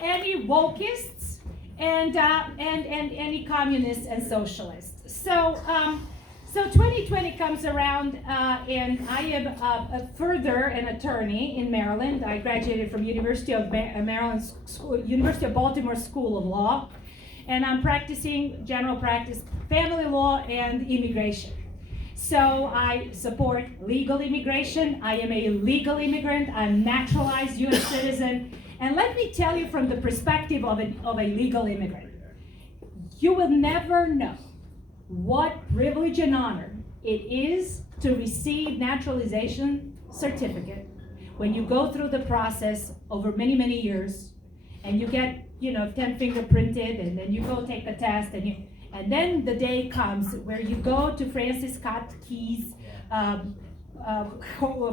any wokists and any communists and socialists. So 2020 comes around, and I am further an attorney in Maryland. I graduated from University of Maryland University of Baltimore School of Law, and I'm practicing general practice, family law, and immigration. So I support legal immigration. I am a legal immigrant. I'm a naturalized U.S. citizen. And let me tell you from the perspective of a legal immigrant, you will never know what privilege and honor it is to receive naturalization certificate when you go through the process over many, many years, and you get, 10 fingerprinted, and then you go take the test, and then the day comes where you go to Francis Scott Key's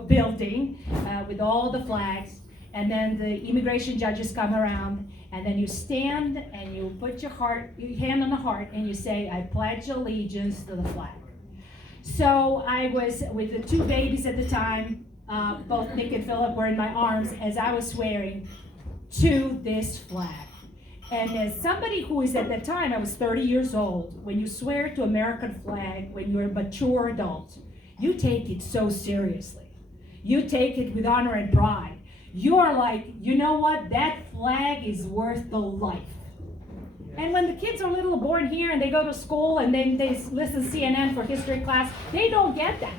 building with all the flags, and then the immigration judges come around, and then you stand and you put your hand on the heart, and you say, I pledge allegiance to the flag. So I was with the two babies at the time, both Nick and Philip were in my arms as I was swearing to this flag. And as somebody who is at that time, I was 30 years old, when you swear to American flag, when you're a mature adult, you take it so seriously. You take it with honor and pride. You are like, you know what, that flag is worth the life. And when the kids are little born here and they go to school and then they listen to CNN for history class, they don't get that.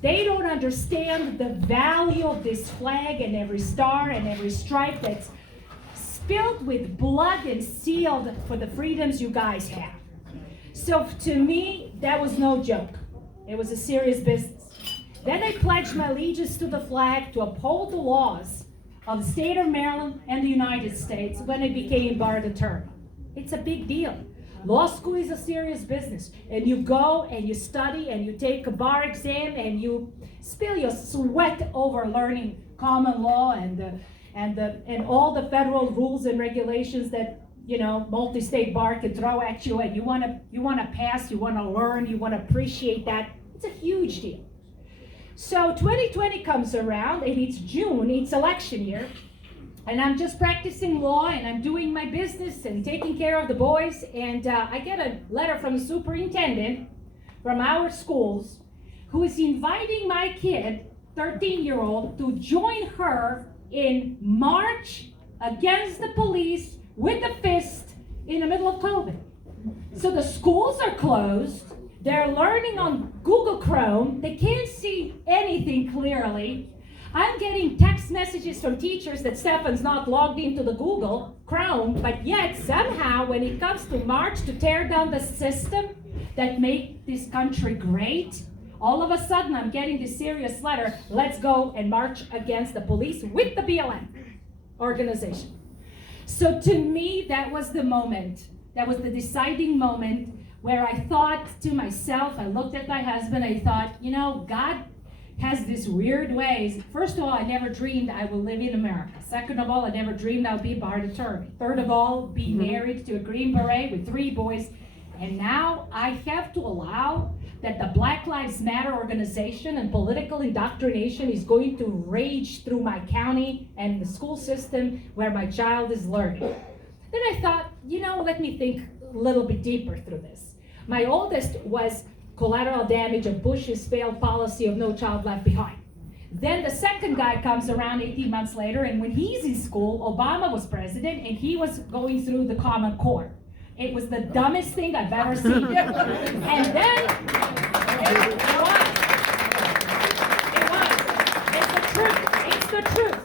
They don't understand the value of this flag and every star and every stripe that's filled with blood and sealed for the freedoms you guys have. So to me, that was no joke. It was a serious business. Then I pledged my allegiance to the flag to uphold the laws of the state of Maryland and the United States when I became bar attorney. It's a big deal. Law school is a serious business, and you go and you study and you take a bar exam and you spill your sweat over learning common law and all the federal rules and regulations that multi-state bar can throw at you, and you want to pass, you want to learn, you want to appreciate that. It's a huge deal. So 2020 comes around, and it's June, it's election year, and I'm just practicing law, and I'm doing my business and taking care of the boys, and I get a letter from the superintendent from our schools who is inviting my kid, 13-year-old, to join her in march against the police with a fist in the middle of COVID. So the schools are closed. They're learning on Google Chrome. They can't see anything clearly. I'm getting text messages from teachers that Stefan's not logged into the Google Chrome, but yet somehow when it comes to march to tear down the system that make this country great, all of a sudden I'm getting this serious letter, let's go and march against the police with the BLM organization. So to me, that was the moment, that was the deciding moment where I thought to myself, I looked at my husband, I thought, God has these weird ways. First of all, I never dreamed I would live in America. Second of all, I never dreamed I would be a bar attorney. Third of all, be married to a Green Beret with 3 boys. And now I have to allow that the Black Lives Matter organization and political indoctrination is going to rage through my county and the school system where my child is learning. Then I thought, let me think a little bit deeper through this. My oldest was collateral damage of Bush's failed policy of no child left behind. Then the second guy comes around 18 months later, and when he's in school, Obama was president, and he was going through the Common Core. It was the dumbest thing I've ever seen. And then, it was. It's the truth.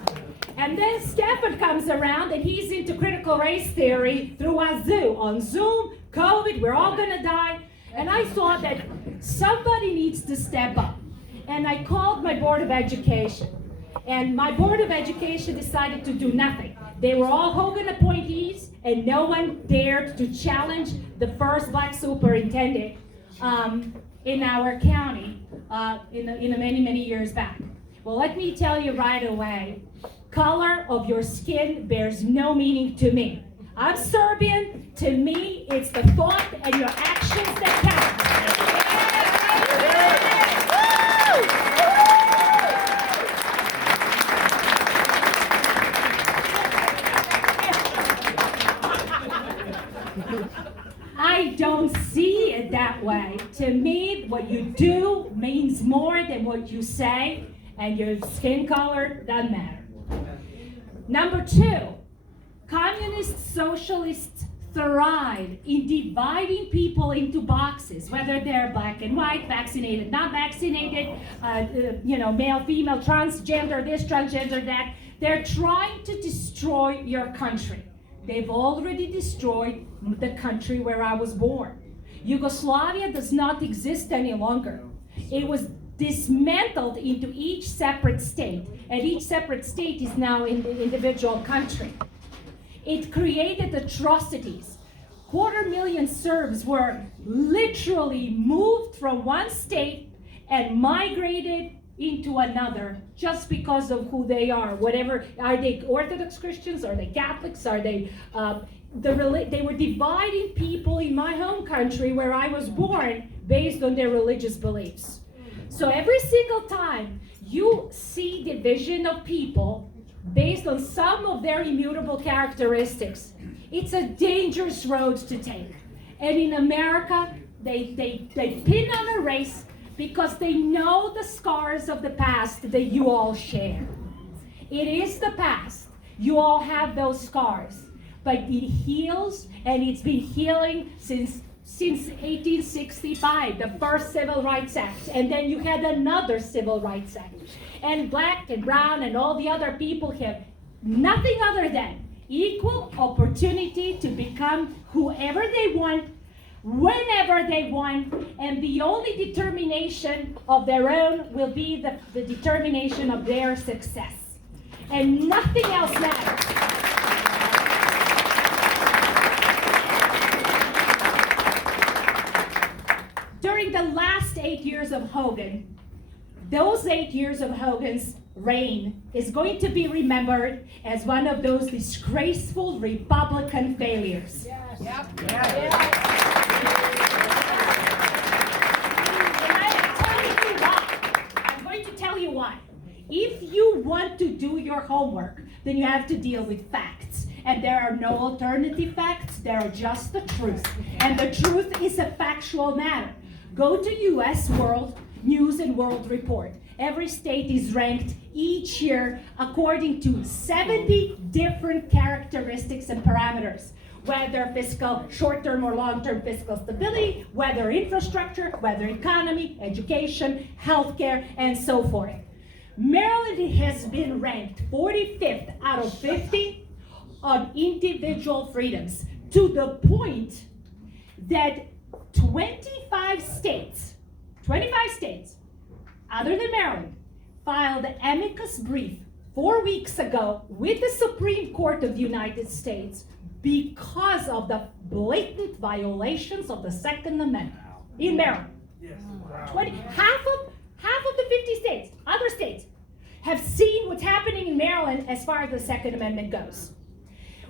And then Stefan comes around, and he's into critical race theory through Wazoo. On Zoom, COVID, we're all gonna die. And I thought that somebody needs to step up. And I called my Board of Education. And my Board of Education decided to do nothing. They were all Hogan appointees, and no one dared to challenge the first Black superintendent in our county in the many, many years back. Well, let me tell you right away, color of your skin bears no meaning to me. I'm Serbian. To me, it's the thought and your actions that count. I don't see it that way. To me, what you do means more than what you say, and your skin color doesn't matter. Number two, communist socialists thrive in dividing people into boxes, whether they're black and white, vaccinated, not vaccinated, male, female, transgender, this, transgender, that. They're trying to destroy your country. They've already destroyed the country where I was born. Yugoslavia does not exist any longer. It was dismantled into each separate state, and each separate state is now in the individual country. It created atrocities. 250,000 Serbs were literally moved from one state and migrated into another just because of who they are. Whatever, are they Orthodox Christians? Are they Catholics? Are they, they were dividing people in my home country where I was born based on their religious beliefs. So every single time you see division of people based on some of their immutable characteristics, it's a dangerous road to take. And in America, they pin on a race because they know the scars of the past that you all share. It is the past. You all have those scars. But it heals, and it's been healing since 1865, the first Civil Rights Act. And then you had another Civil Rights Act. And black and brown and all the other people have nothing other than equal opportunity to become whoever they want, whenever they want, and the only determination of their own will be the determination of their success. And nothing else matters. During the last 8 years of Hogan, those 8 years of Hogan's reign is going to be remembered as one of those disgraceful Republican failures. Yes. Yep. Yes. I'm going to tell you why. If you want to do your homework, then you have to deal with facts. And there are no alternative facts, there are just the truth. And the truth is a factual matter. Go to U.S. World News and World Report. Every state is ranked each year according to 70 different characteristics and parameters, whether fiscal, short-term or long-term fiscal stability, whether infrastructure, whether economy, education, healthcare, and so forth. Maryland has been ranked 45th out of 50 on individual freedoms, to the point that 25 states, other than Maryland, filed an amicus brief 4 weeks ago with the Supreme Court of the United States because of the blatant violations of the Second Amendment in Maryland. Yes. Wow. Half of the 50 states, other states, have seen what's happening in Maryland as far as the Second Amendment goes.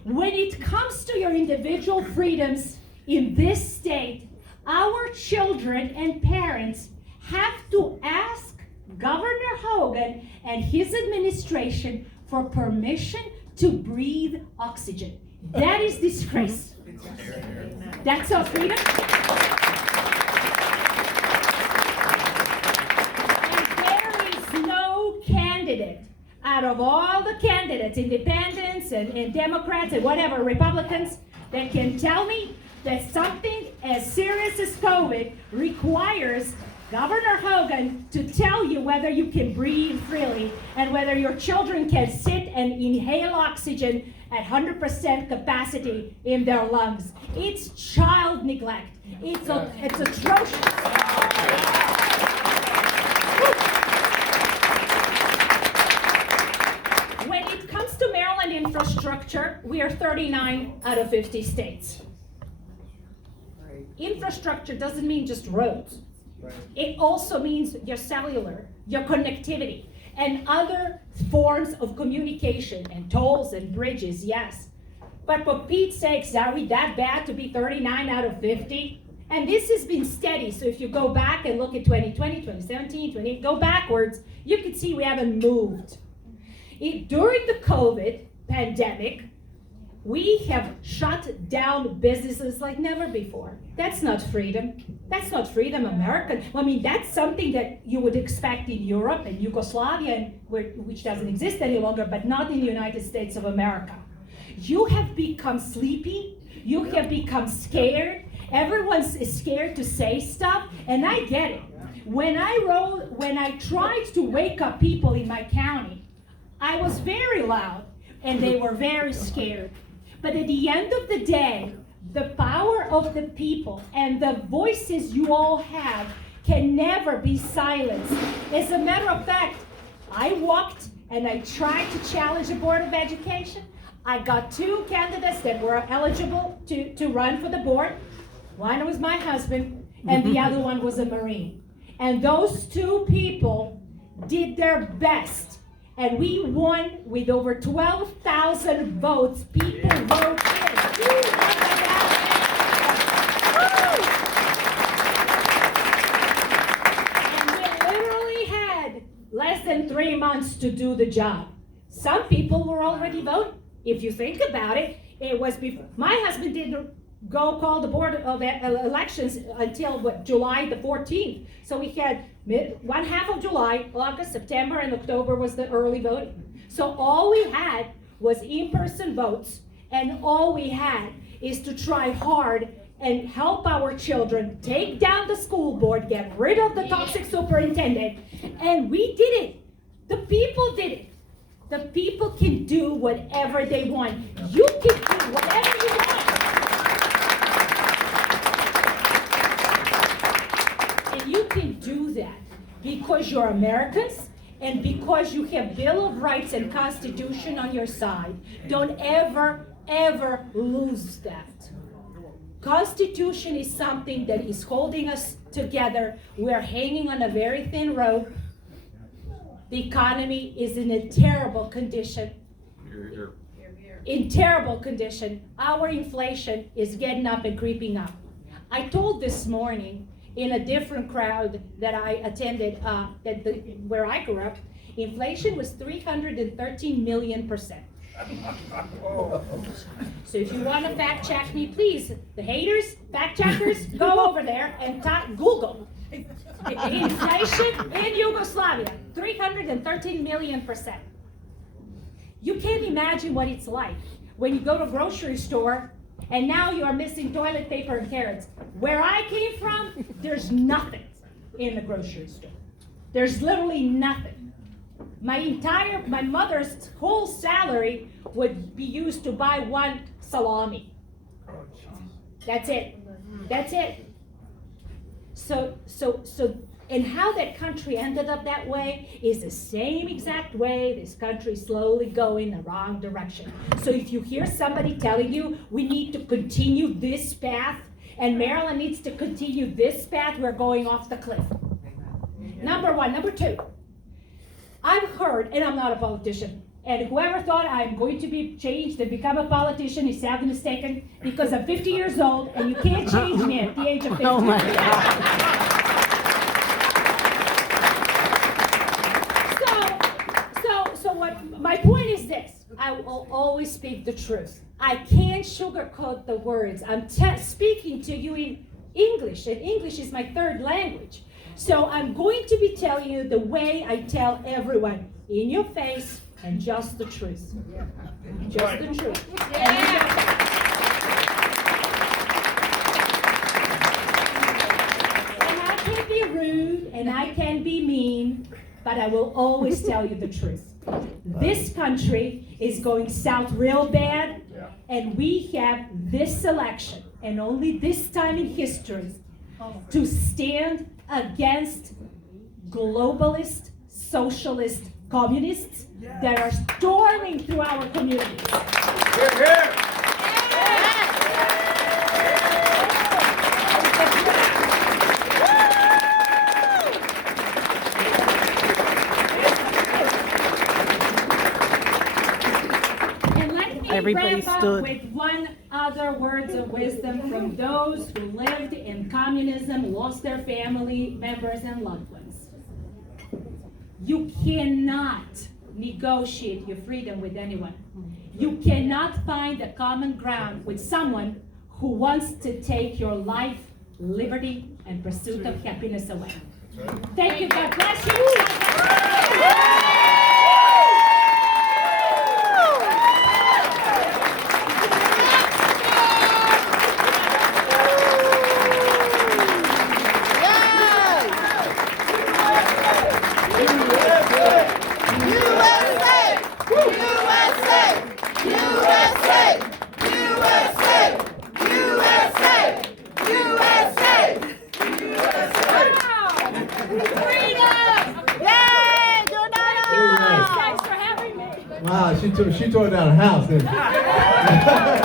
When it comes to your individual freedoms in this state, our children and parents have to ask Governor Hogan and his administration for permission to breathe oxygen. That is disgrace. That's our freedom. And there is no candidate out of all the candidates, independents and Democrats and whatever, Republicans, that can tell me that something as serious as COVID requires Governor Hogan to tell you whether you can breathe freely and whether your children can sit and inhale oxygen at 100% capacity in their lungs. It's child neglect. It's atrocious. When it comes to Maryland infrastructure, we are 39 out of 50 states. Infrastructure doesn't mean just roads. It also means your cellular, your connectivity, and other forms of communication, and tolls and bridges, yes. But for Pete's sakes, are we that bad to be 39 out of 50? And this has been steady, so if you go back and look at 2020, 2017, go backwards, you can see we haven't moved. During the COVID pandemic, We have shut down businesses like never before. That's not freedom. That's not freedom, American. I mean, that's something that you would expect in Europe and Yugoslavia, which doesn't exist any longer, but not in the United States of America. You have become sleepy. You have become scared. Everyone's scared to say stuff, and I get it. When I tried to wake up people in my county, I was very loud, and they were very scared. But at the end of the day, the power of the people and the voices you all have can never be silenced. As a matter of fact, I walked and I tried to challenge the Board of Education. I got 2 candidates that were eligible to run for the board. One was my husband, and the other one was a Marine. And those 2 people did their best. And we won with over 12,000 votes. People voted in. And we literally had less than 3 months to do the job. Some people were already voting. If you think about it, it was before. My husband didn't go call the Board of Elections until July the 14th. So we had one half of July, August, September, and October was the early voting. So all we had was in-person votes, and all we had is to try hard and help our children take down the school board, get rid of the toxic superintendent, and we did it. The people did it. The people can do whatever they want. You can do whatever you want. You can do that because you're Americans and because you have Bill of Rights and Constitution on your side. Don't ever, ever lose that. Constitution is something that is holding us together. We're hanging on a very thin rope. The economy is in a terrible condition. In terrible condition. Our inflation is getting up and creeping up. I told this morning in a different crowd that I attended, where I grew up, inflation was 313 million%. So if you want to fact check me, please, the haters, fact checkers, go over there and Google inflation in Yugoslavia, 313 million%. You can't imagine what it's like when you go to a grocery store and now you are missing toilet paper and carrots. Where I came from, there's nothing in the grocery store. There's literally nothing. My mother's whole salary would be used to buy 1 salami. That's it. That's it. So, and how that country ended up that way is the same exact way this country's slowly going the wrong direction. So if you hear somebody telling you we need to continue this path and Maryland needs to continue this path, we're going off the cliff. Number 1. Number 2, I've heard, and I'm not a politician, and whoever thought I'm going to be changed and become a politician is sadly mistaken, because I'm 50 years old and you can't change me at the age of 50. Oh my God. My point is this: I will always speak the truth. I can't sugarcoat the words. I'm speaking to you in English, and English is my 3rd language. So I'm going to be telling you the way I tell everyone, in your face, and just the truth. Just the truth. And I can be rude, and I can be mean, but I will always tell you the truth. This country is going south real bad, and we have this election, and only this time in history, to stand against globalist, socialist, communists that are storming through our communities. Hear, hear. Everybody stood. With one other words of wisdom from those who lived in communism, lost their family members and loved ones. You cannot negotiate your freedom with anyone. You cannot find a common ground with someone who wants to take your life, liberty, and pursuit of happiness away. Thank you. God bless you. Wow, she tore down a house, didn't she?